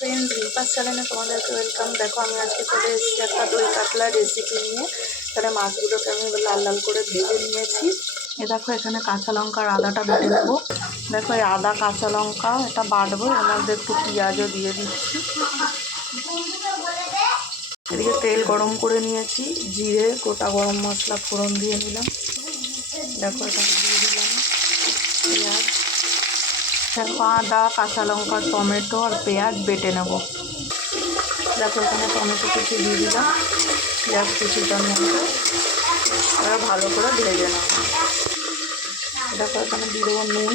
Friends রিম্পাস চ্যানেলে তোমাদেরকে welcome. দেখো আমি আজকে চলে এসেছি একটা দই কাতলা রেসিপি নিয়ে। তাহলে মাছগুলোকে আমি লাল লাল করে ভেজে নিয়েছি। দেখো এখানে কাঁচা লঙ্কা আর আদাটা বেটে নেবো। দেখো এই আদা কাঁচা লঙ্কা এটা বাটবো, এর মধ্যে একটু পেঁয়াজও দিয়ে দিচ্ছি। এদিকে তেল গরম করে নিয়েছি, জিরে গোটা গরম মশলা ফোড়ন দিয়ে নিলাম। দেখো এখানে দিয়ে দিলাম পেঁয়াজ। দেখো আদা কাঁচা লঙ্কা টমেটো আর পেঁয়াজ বেটে নেব। দেখো এখানে টমেটো কুচি দিয়ে দিলাম, পেঁয়াজ কুচিটার মধ্যে এবার ভালো করে ভেজে নেব। দেখো এখানে দিয়ে দেবো নুন,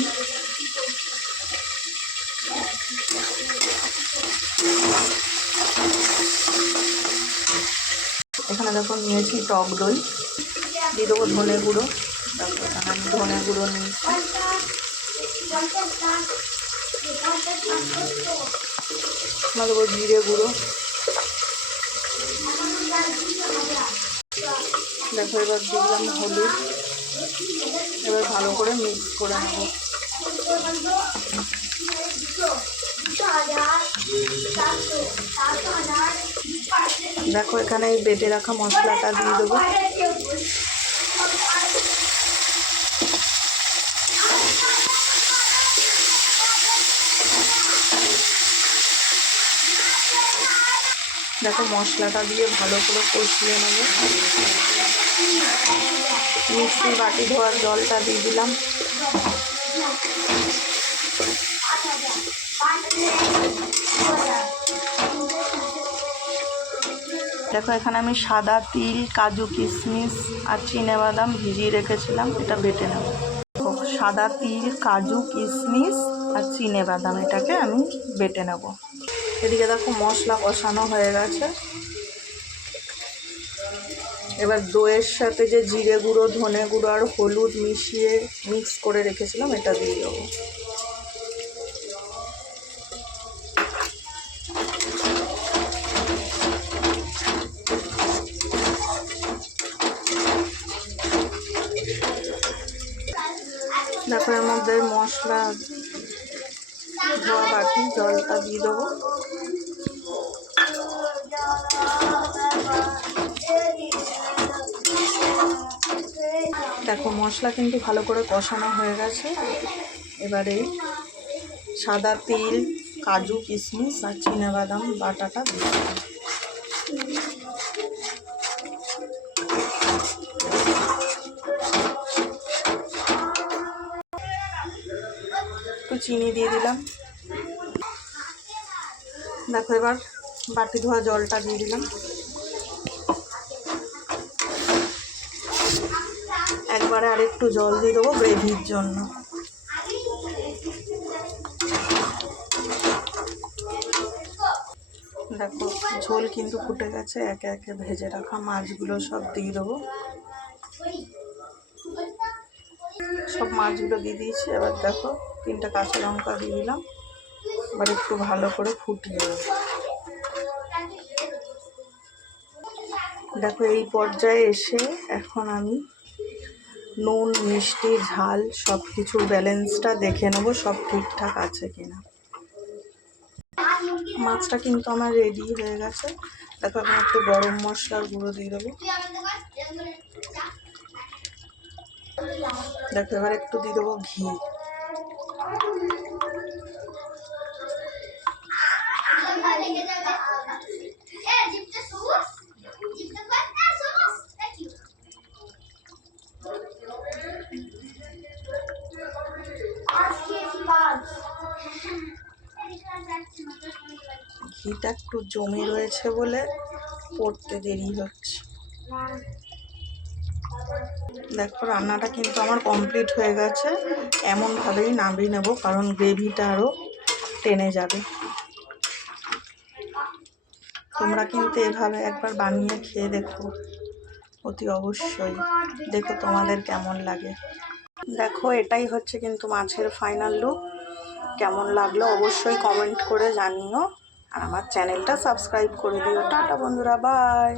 এখানে দেখো নিয়েছি টক দই, দিয়ে দেবো ধনে গুঁড়ো। দেখো এখানে আমি ধনে গুঁড়ো নিয়েছি, দেবো জিরে গুঁড়ো। দেখো এবার দিলাম হলুদ, এবার ভালো করে মিক্স করে নেব। দেখো এখানে এই বেটে রাখা মশলাটা দিয়ে দেবো। দেখো মশলাটা দিয়ে ভালো করে কষিয়ে নেব। মিক্সি বাটি ধোয়ার জলটা দিয়ে দিলাম। দেখো এখানে আমি সাদা তিল কাজু কিশমিশ আর চিনেবাদাম ভিজিয়ে রেখেছিলাম, এটা বেটে নেব। সাদা তিল কাজু কিশমিশ আর চিনেবাদাম এটাকে আমি বেটে নেব। এদিকে দেখো মশলা কষানো হয়ে গেছে। এবার দইয়ের সাথে যে জিরে গুঁড়ো ধনে গুঁড়ো আর হলুদ মিশিয়ে মিক্স করে রেখেছিলাম এটা দিয়ে দেবো। দেখো এর মধ্যে মশলা ধোয়া বাটি জলটা দিয়ে দেবো। দেখো মশলা কিন্তু ভালো করে কষানো হয়ে গেছে। এবারে সাদা তিল কাজু কিশমিশ আর চিনেবাদাম বাটাটা দিয়ে দেবো। একটু চিনি দিয়ে দিলাম। দেখো এবার বাটি ধোয়া জলটা দিয়ে দিলাম। একবারে আর একটু জল দিয়ে দেবো গ্রেভির জন্য। দেখো ঝোল কিন্তু ফুটে গেছে, একে একে ভেজে রাখা মাছগুলো সব দিয়ে দেবো। সব মাছগুলো দিয়ে দিয়েছি। এবার দেখো 3টে কাঁচা লঙ্কা দিয়ে দিলাম। এবার একটু ভালো করে ফুটিয়ে নেব। দেখো এই পর্যায়ে এসে এখন আমি নুন মিষ্টি ঝাল সব কিছুর ব্যালেন্সটা দেখে নেবো, সব ঠিকঠাক আছে কিনা। মাছটা কিন্তু আমার রেডি হয়ে গেছে। দেখো এখন একটু গরম মশলার গুঁড়ো দিয়ে দেবো। দেখো এবার একটু দিয়ে দেবো ঘি। ঘিটা একটু জমে রয়েছে বলে পড়তে দেরি হচ্ছে। দেখো রান্নাটা কিন্তু আমার কমপ্লিট হয়ে গেছে। এমনভাবেই নামিয়ে নেব, কারণ গ্রেভিটা আরও টেনে যাবে। তোমরা কিন্তু এভাবে একবার বানিয়ে খেয়ে দেখো অতি অবশ্যই, দেখো তোমাদের কেমন লাগে। দেখো এটাই হচ্ছে কিন্তু মাছের ফাইনাল লুক। কেমন লাগলো অবশ্যই কমেন্ট করে জানিও, আর আমার চ্যানেলটা সাবস্ক্রাইব করে দিও। টাটা বন্ধুরা, বাই।